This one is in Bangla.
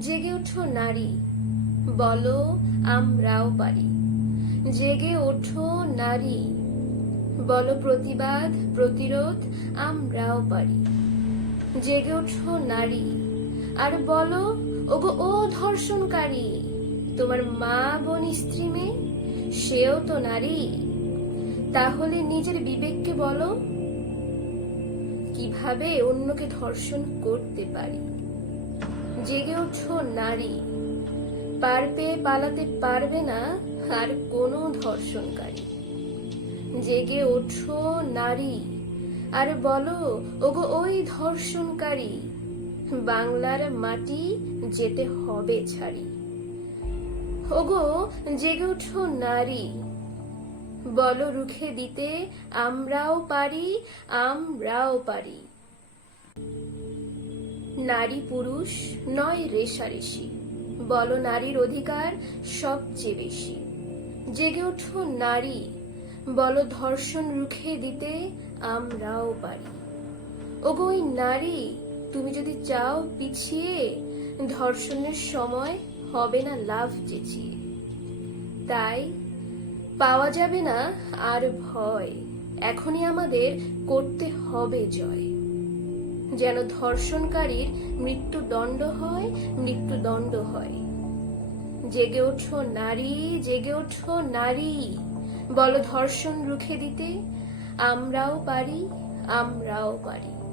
জেগে ওঠো নারী, বলো আমরাও পারি। জেগে ওঠো নারী, বলো প্রতিবাদ, প্রতিরোধ, আমরাও পারি। জেগে ওঠো নারী, আর বলো, ওগো ও ধর্ষণকারী, তোমার মা বোন স্ত্রী মেয়ে, সেও তো নারী। তাহলে নিজের বিবেককে বলো, কীভাবে অন্যকে ধর্ষণ করতে পারি? জেগে ওঠো নারী? পার পেয়ে পালাতে পারবে না আর কোনো ধর্ষণকারী। জেগে ওঠো নারী? আর বলো, ওগো ওই ধর্ষণকারী, বাংলার মাটি যেতে হবে ছাড়ি। ওগো, জেগে ওঠো নারী? বলো রুখে দিতে, আমরাও পারি আমরাও পারি। নারী পুরুষ নয় রেশারেশি বল নারীর অধিকার সবচেয়ে বেশি। জেগে ওঠো নারী, বলো ধর্ষণ রুখে দিতে আমরাও পারি। ওগো ওই নারী, তুমি যদি চাও পিছিয়ে, ধর্ষণের সময় হবে না লাভ চেঁচিয়ে। তাই পাওয়া যাবে না আর ভয়, এখনই আমাদের করতে হবে জয়। যেন ধর্ষণকারীর মৃত্যুদণ্ড হয় মৃত্যুদণ্ড হয়। জেগে ওঠো নারী, জেগে ওঠো নারী। বলো ধর্ষণ রুখে দিতে, আমরাও পারি আমরাও পারি।